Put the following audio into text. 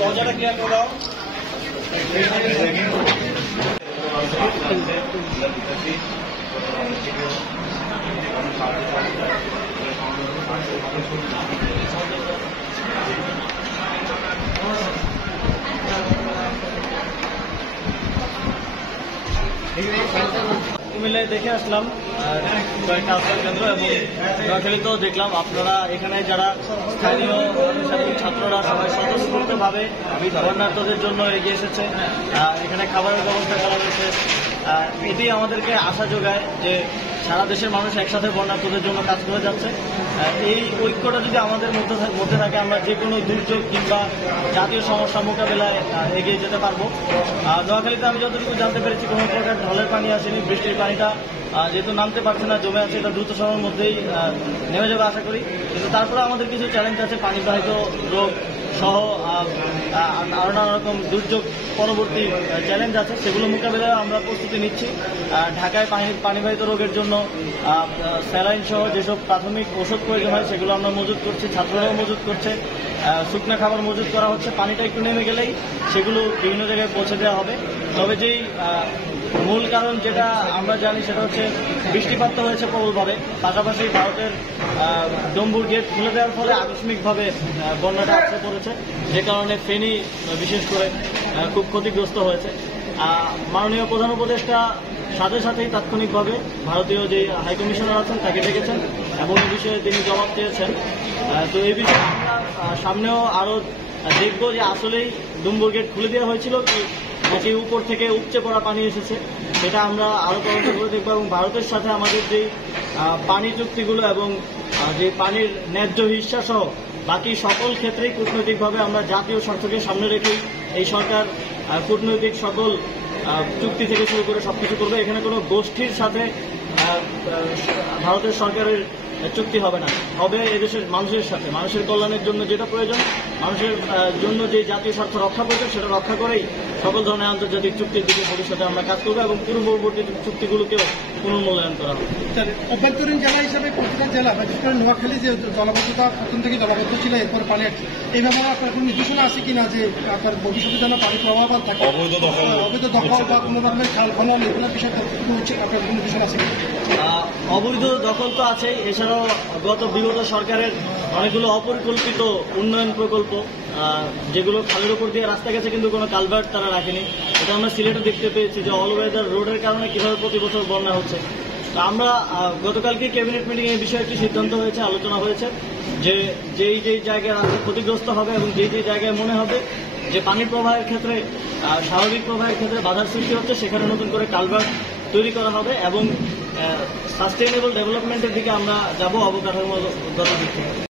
দরজাটা ক্লিয়ার করে দাও। কুমিল্লায় দেখে আসলাম কয়েকটা আশ্রয় কেন্দ্র এবং নোয়াখালীতেও দেখলাম। আপনারা এখানে যারা স্থানীয় ছাত্ররা সবাই স্বতঃস্ফূর্তভাবে বন্যার্তদের জন্য এগিয়ে এসেছে। এখানে খাবারের ব্যবস্থা করা হয়েছে। এটি আমাদেরকে আশা যোগায় যে সারা দেশের মানুষ একসাথে বন্যার্তদের জন্য কাজ করে যাচ্ছে। এই ঐক্যটা যদি আমাদের মধ্যে থাকে, আমরা যে কোনো দুর্যোগ কিংবা জাতীয় সমস্যা মোকাবেলায় এগিয়ে যেতে পারবো। নোয়াখালীতে আমি যতটুকু জানতে পেরেছি কোনো প্রকার ঢলের পানি আসেনি। বৃষ্টির পানিটা যেহেতু নামতে পারছে না, জমে আছে, এটা দ্রুত সময়ের মধ্যেই নেমে যাবে আশা করি। কিন্তু তারপরে আমাদের কিছু চ্যালেঞ্জ আছে, পানিবাহিত রোগ সহ আরো নানা রকম দুর্যোগ পরবর্তী চ্যালেঞ্জ আছে, সেগুলো মোকাবিলায় আমরা প্রস্তুতি নিচ্ছি। ঢাকায় পানিবাহিত রোগের জন্য স্যালাইন সহ যেসব প্রাথমিক ওষুধ প্রয়োজন হয় সেগুলো আমরা মজুত করছি, ছাত্ররাও মজুত করছে, শুকনো খাবার মজুত করা হচ্ছে। পানিটা একটু নেমে গেলেই সেগুলো বিভিন্ন জায়গায় পৌঁছে দেওয়া হবে। তবে যেই মূল কারণ যেটা আমরা জানি সেটা হচ্ছে বৃষ্টিপাত হয়েছে প্রবলভাবে, পাশাপাশি ভারতের ডম্বুর গেট খুলে দেওয়ার ফলে আকস্মিকভাবে বন্যাটা আসতে পড়েছে, যে কারণে ফেনী বিশেষ করে খুব ক্ষতিগ্রস্ত হয়েছে। মাননীয় প্রধান উপদেষ্টা সাথে সাথেই তাৎক্ষণিকভাবে ভারতীয় যে হাইকমিশনার আছেন তাকে ডেকেছেন এবং এই বিষয়ে তিনি জবাব চেয়েছেন। তো এই বিষয়ে আমরা সামনেও আরও দেখব যে আসলেই ডম্বুর গেট খুলে দেওয়া হয়েছিল নাকি উপর থেকে উপচে পড়া পানি এসেছে, সেটা আমরা আরও তদন্ত করে দেখব। এবং ভারতের সাথে আমাদের যে পানি চুক্তিগুলো এবং যে পানির ন্যায্য হিস্সা সহ বাকি সকল ক্ষেত্রেই কূটনৈতিকভাবে আমরা জাতীয় স্বার্থকে সামনে রেখেই এই সরকার কূটনৈতিক সকল চুক্তি থেকে শুরু করে সবকিছু করবে। এখানে কোনো গোষ্ঠীর সাথে ভারতের সরকারের চুক্তি হবে না, হবে এদেশের মানুষের সাথে। মানুষের কল্যাণের জন্য যেটা প্রয়োজন, মানুষের জন্য যে জাতীয় স্বার্থ রক্ষা প্রয়োজন, সেটা রক্ষা করেই সকল ধরনের আন্তর্জাতিক চুক্তির দিকে ভবিষ্যতে আমরা কাজ করবো এবং পূর্ববর্তী চুক্তিগুলোকেও পুনর্মূল্যায়ন করা হবে। অভ্যন্তরীণ জেলা হিসেবে প্রতিটা জেলা, বিশেষ করে নোয়াখালী যে জলবদ্ধতা প্রথম থেকে জলবদ্ধ ছিল, এরপর পানি আসছে, এই ব্যাপারে আপনার কোনো নির্দেশনা আছে কিনা যে আপনার ভবিষ্যতে যেন পানি প্রবাহ থাকে, অবৈধ দখল বা কোনো ধরনের খাল খনন, এগুলোর বিষয়ে আপনার কোনো নির্দেশনা আছে কিনা? অবৈধ দখল তো আছেই, এছাড়াও বিগত সরকারের অনেকগুলো অপরিকল্পিত উন্নয়ন প্রকল্প যেগুলো খালের উপর দিয়ে রাস্তা গেছে কিন্তু কোনো কালভার্ট তারা রাখেনি। এটা আমরা সিলেটে দেখতে পেয়েছি যে অল ওয়েদার রোডের কারণে কিভাবে প্রতি বছর বন্যা হচ্ছে। তো আমরা গতকালকে ক্যাবিনেট মিটিং এই বিষয়ে একটি সিদ্ধান্ত হয়েছে, আলোচনা হয়েছে যে যেই জায়গায় রাস্তা ক্ষতিগ্রস্ত হবে এবং যেই জায়গায় মনে হবে যে পানির প্রবাহের ক্ষেত্রে স্বাভাবিক প্রবাহের ক্ষেত্রে বাধার সৃষ্টি হচ্ছে, সেখানে নতুন করে কালভার্ট তৈরি করা হবে এবং সাস্টেইনেবল ডেভেলপমেন্টের দিকে আমরা যাব অবকাঠামোগত দিক থেকে।